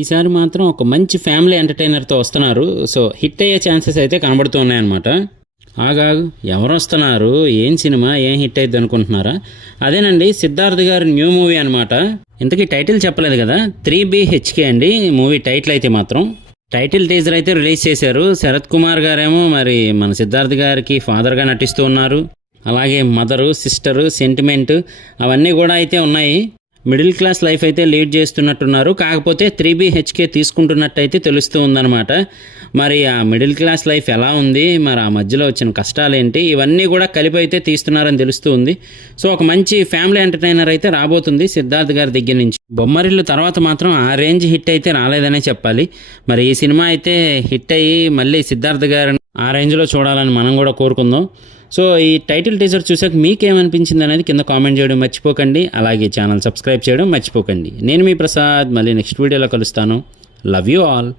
ఈసారి మాత్రం ఒక మంచి ఫ్యామిలీ ఎంటర్టైనర్తో వస్తున్నారు. సో హిట్ అయ్యే ఛాన్సెస్ అయితే కనబడుతూ ఉన్నాయన్నమాట. ఆగాగు, ఎవరు వస్తున్నారు, ఏం సినిమా, ఏం హిట్ అయ్యిద్ది అనుకుంటున్నారా? అదేనండి, సిద్ధార్థ్ గారి న్యూ మూవీ అనమాట. ఇంతకీ టైటిల్ చెప్పలేదు కదా, 3BHK అండి మూవీ టైటిల్ అయితే మాత్రం. టైటిల్ టీజర్ అయితే రిలీజ్ చేశారు. శరత్ కుమార్ గారేమో మరి మన సిద్ధార్థ్ గారికి ఫాదర్గా నటిస్తూ ఉన్నారు. అలాగే మదరు, సిస్టరు, సెంటిమెంట్ అవన్నీ కూడా అయితే ఉన్నాయి. మిడిల్ క్లాస్ లైఫ్ అయితే లీడ్ చేస్తున్నట్టున్నారు. కాకపోతే 3BHK తీసుకుంటున్నట్టయితే తెలుస్తూ ఉందన్నమాట. మరి ఆ మిడిల్ క్లాస్ లైఫ్ ఎలా ఉంది, మరి ఆ మధ్యలో వచ్చిన కష్టాలేంటి, ఇవన్నీ కూడా కలిపి అయితే తీస్తున్నారని తెలుస్తూ ఉంది. సో ఒక మంచి ఫ్యామిలీ ఎంటర్టైనర్ అయితే రాబోతుంది సిద్ధార్థ్ గారి దగ్గర నుంచి. బొమ్మరిల్లు తర్వాత మాత్రం ఆ రేంజ్ హిట్ అయితే రాలేదనే చెప్పాలి. మరి ఈ సినిమా అయితే హిట్ అయ్యి మళ్ళీ సిద్ధార్థ్ గారిని ఆ రేంజ్లో చూడాలని మనం కూడా కోరుకుందాం. సో ఈ టైటిల్ టీజర్ చూసాక మీకేమనిపించింది అనేది కింద కామెంట్ చేయడం మర్చిపోకండి. అలాగే ఛానల్ సబ్స్క్రైబ్ చేయడం మర్చిపోకండి. నేను మీ ప్రసాద్, మళ్ళీ నెక్స్ట్ వీడియోలో కలుస్తాను. Love you all.